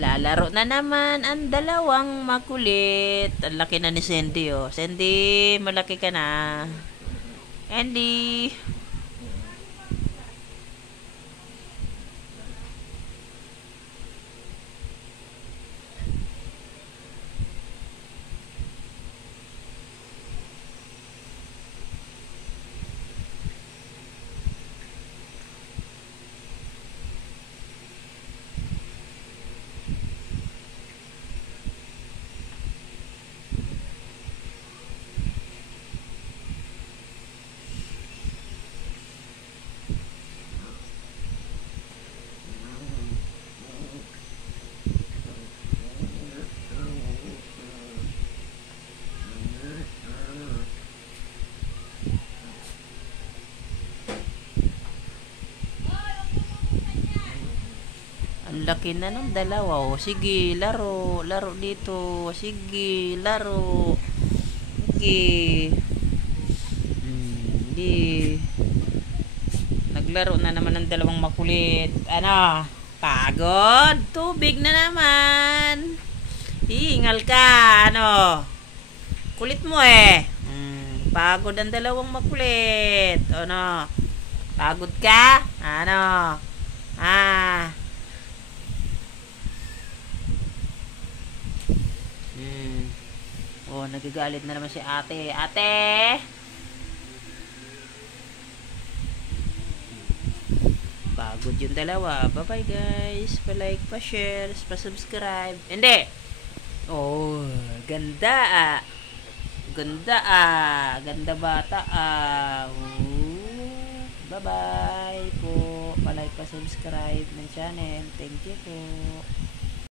Lalaro na naman ang dalawang makulit. Ang laki na ni Sandy, oh. Sandy, malaki ka na. Andy. Ang laki na ng dalawa, oh. Sige, laro. Laro dito. Sige, laro. Sige. Hindi. Naglaro na naman ng dalawang makulit. Ano? Pagod? Tubig na naman. Hingal ka. Ano? Kulit mo eh. Pagod ang dalawang makulit. Ano? Pagod ka? Ano? Ah. Oh, nagagalit na naman si ate. Ate! Pagod yung dalawa. Bye-bye guys. Pa-like, pa-share, pa-subscribe. Hindi! Oh, ganda ah. Ganda ah. Ganda bata ah. Bye-bye po. Pa-like, pa-subscribe ng channel. Thank you po.